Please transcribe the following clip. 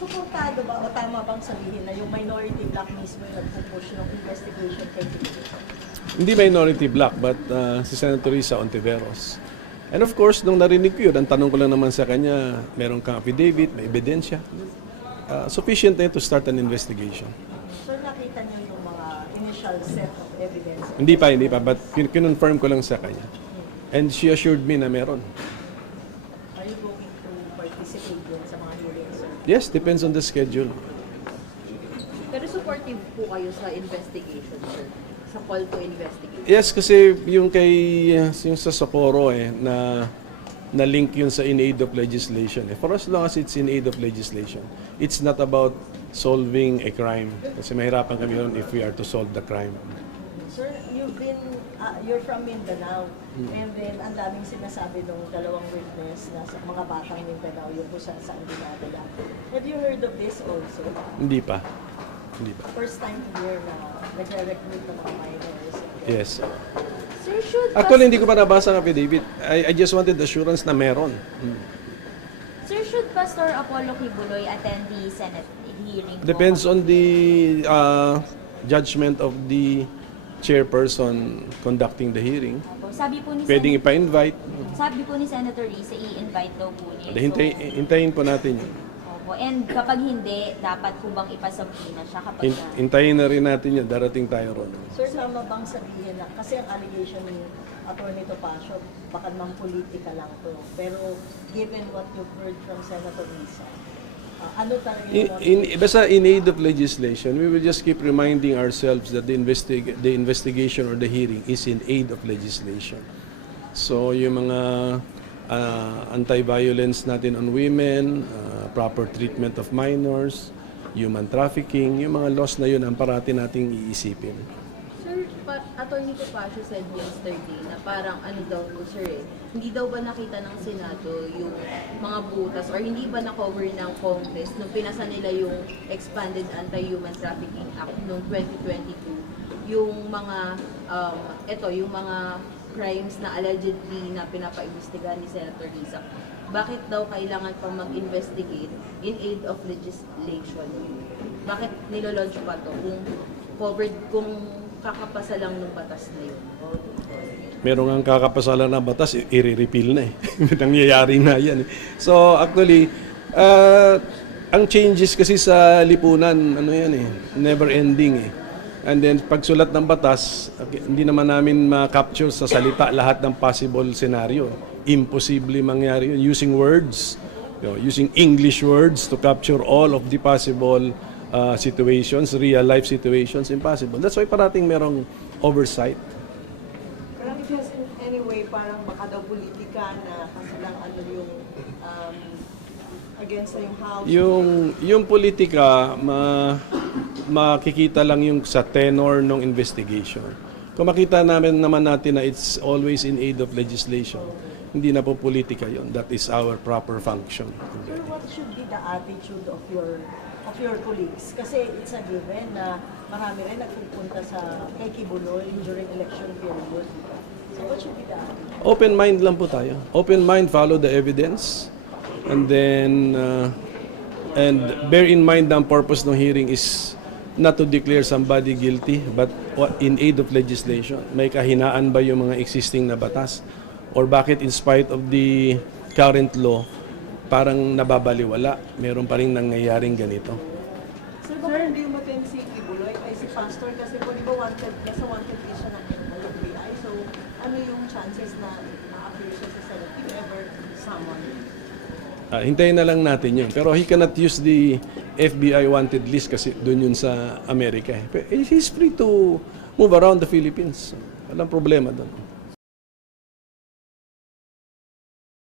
Suportado ba o tama bang sabihin na yung minority black mismo yung nagpupush ng investigation kay? Hindi minority black, but uh, si Senator Risa Ontiveros. And of course, nung narinig ko yun, ang tanong ko lang naman sa kanya, meron kang affidavit, may ebidensya. Uh, sufficient na yun to start an investigation. So nakita niyo yung mga initial set of evidence? Hindi pa, hindi pa, but kin- kinonfirm ko lang sa kanya. And she assured me na meron. Are you going to participate din sa mga hearings? Yes, depends on the schedule. Pero supportive po kayo sa investigation, sir? Sa call to investigate? Yes, kasi yung kay yung sa Socorro eh na na link yun sa in aid of legislation. Eh. For as long as it's in aid of legislation, it's not about solving a crime. Kasi mahirapan kami yun if we are to solve the crime. Sir, you've been, uh, you're from Mindanao, and then ang daming sinasabi ng dalawang witness na sa mga batang Mindanao, yung kung saan saan dinadala. Have you heard of this also? Hindi pa. Hindi pa. First time to hear na nagre-recruit ng mga minors. Yes. Sir, should Actually, hindi ko pa nabasa ang affidavit. I, I just wanted assurance na meron. Sir, should Pastor Apollo Kibuloy attend the Senate hearing? Depends on the uh, judgment of the chairperson conducting the hearing. Opo. Sabi po ni Pwedeng Sen- ipa-invite. Sabi po ni Senator Risa, i-invite daw po niya. Hintay, hintayin po natin yun. Opo. And kapag hindi, dapat po bang ipasabina siya kapag Hin- na- Hintayin na rin natin yun. Darating tayo ron. Sir, tama bang sabihin na, kasi ang allegation ni Atty. Topacio, baka mang politika lang to. Pero given what you've heard from Senator Risa, ano In, in, basta in aid of legislation, we will just keep reminding ourselves that the, investig- the investigation or the hearing is in aid of legislation. So yung mga uh, anti-violence natin on women, uh, proper treatment of minors, human trafficking, yung mga laws na yun ang parati nating iisipin. Pa, Attorney Topacio said yesterday na parang ano daw po, sir eh, hindi daw ba nakita ng Senado yung mga butas or hindi ba na-cover ng Congress nung pinasa nila yung Expanded Anti-Human Trafficking Act noong 2022, yung mga, um, ito, yung mga crimes na allegedly na pinapaimbestigahan ni Senator Risa. Bakit daw kailangan pa mag-investigate in aid of legislation? Bakit nilolaunch pa to kung covered, kung kakapasa lang ng batas na yun? Meron ang kakapasalan ng batas, i-repeal na eh. Nangyayari na yan eh. So actually, uh, ang changes kasi sa lipunan, ano yan eh, never ending eh. And then pagsulat ng batas, hindi naman namin ma-capture sa salita lahat ng possible scenario. Imposible mangyari yun. Using words, you know, using English words to capture all of the possible uh, situations, real life situations, impossible. That's why parating merong oversight. Pero because in any way, parang baka daw politika na kasi lang ano yung um, against yung house. Yung yung politika ma makikita lang yung sa tenor ng investigation. Kung makita namin naman natin na it's always in aid of legislation, hindi na po politika yon. That is our proper function. Sir, what should be the attitude of your of your colleagues? Kasi it's a given na marami rin nagpupunta sa kay Kibuloy during election period. So what should be the attitude? Open mind lang po tayo. Open mind, follow the evidence. And then uh, and bear in mind na ang purpose ng hearing is not to declare somebody guilty but in aid of legislation. May kahinaan ba yung mga existing na batas? Or bakit in spite of the current law, parang nababaliwala, meron pa rin nangyayaring ganito. Sir, baka hindi din si Kibuloy ay si Pastor kasi po di ba wanted, nasa wanted siya ng FBI. So ano yung chances na ma-appear siya sa Senate if ever someone? Ah, hintayin na lang natin yun. Pero he cannot use the FBI wanted list kasi doon yun sa Amerika. eh. Pero He's free to move around the Philippines. Walang problema doon.